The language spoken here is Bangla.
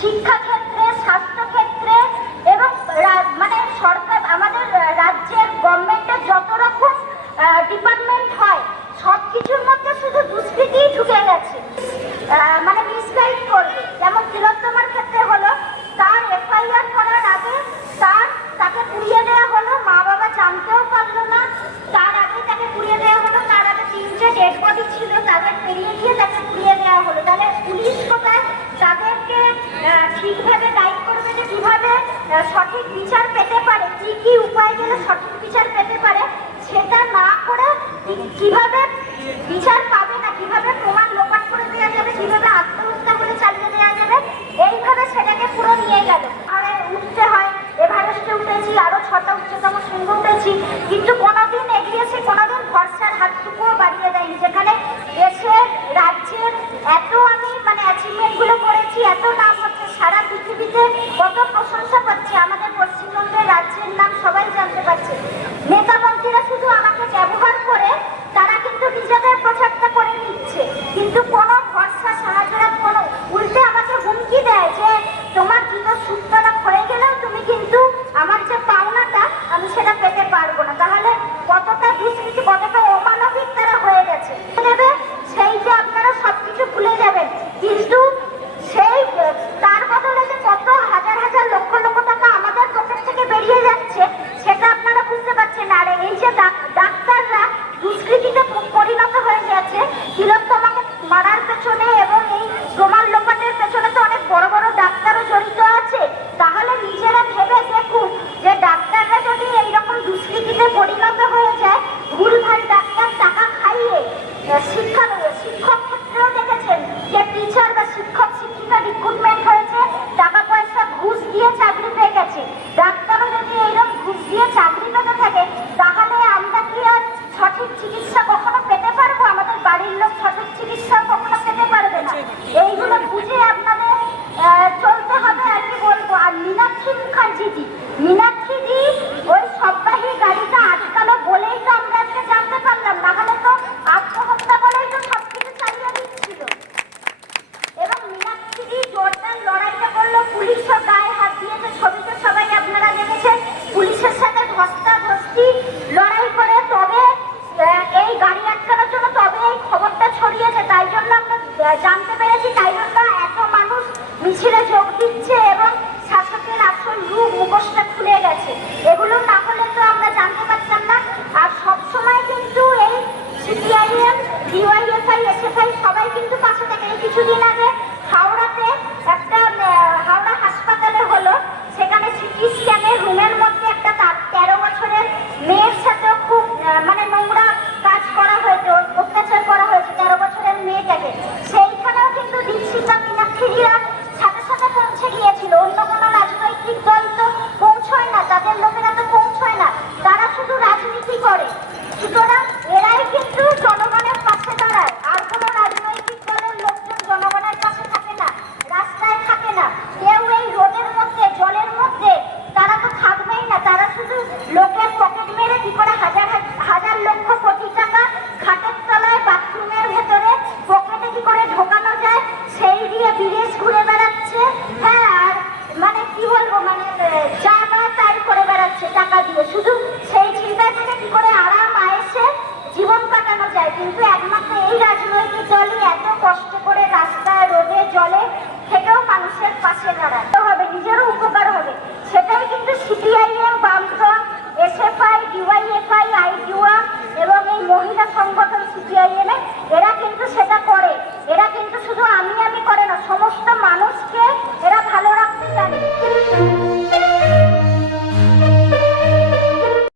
শিক্ষাক্ষেত্রে, স্বাস্থ্যক্ষেত্রে এবং মানে সরকার, আমাদের রাজ্যের গভর্নমেন্টের যত রকম ডিপার্টমেন্ট হয় সব কিছুর মধ্যে শুধু দুষ্কৃতিই ঢুকে গেছে। মানে মিসগাইড করবে। যেমন তিলোত্তমার ক্ষেত্রে হলো, তার এফআইআর করার আগে তার তাকে পুড়িয়ে দেওয়া হলো মা বাবা জানতেও পারল না। তার আগে তাকে পুড়িয়ে দেওয়া হলো, তার আগে তিনটে ডেড বডি ছিল, তাদের পেরিয়ে গিয়ে তাকে পুড়িয়ে দেওয়া হলো। তাহলে পুলিশ কোথায়? তাদেরকে ঠিকভাবে গাইড করবে যে কীভাবে সঠিক বিচার পেতে পারে, কী কী উপায় গেলে সঠিক বিচার পেতে পারে, সেটা না করে কীভাবে বিচার পাবে না, কীভাবে প্রমাণ লোপাট করে দেওয়া যাবে, কীভাবে আত্মহত্যা করে চালিয়ে দেওয়া যাবে, এইভাবে সেটাকে পুরো নিয়ে গেল। আর উঠতে হয়, এভারেস্টে উঠেছি আরও ছটা উচ্চতম সুন্দর উঠেছি, কিন্তু কোনো Please stop. পাশে দাঁড়ান হবে নিজেরও উপকার হবে। সেটাই কিন্তু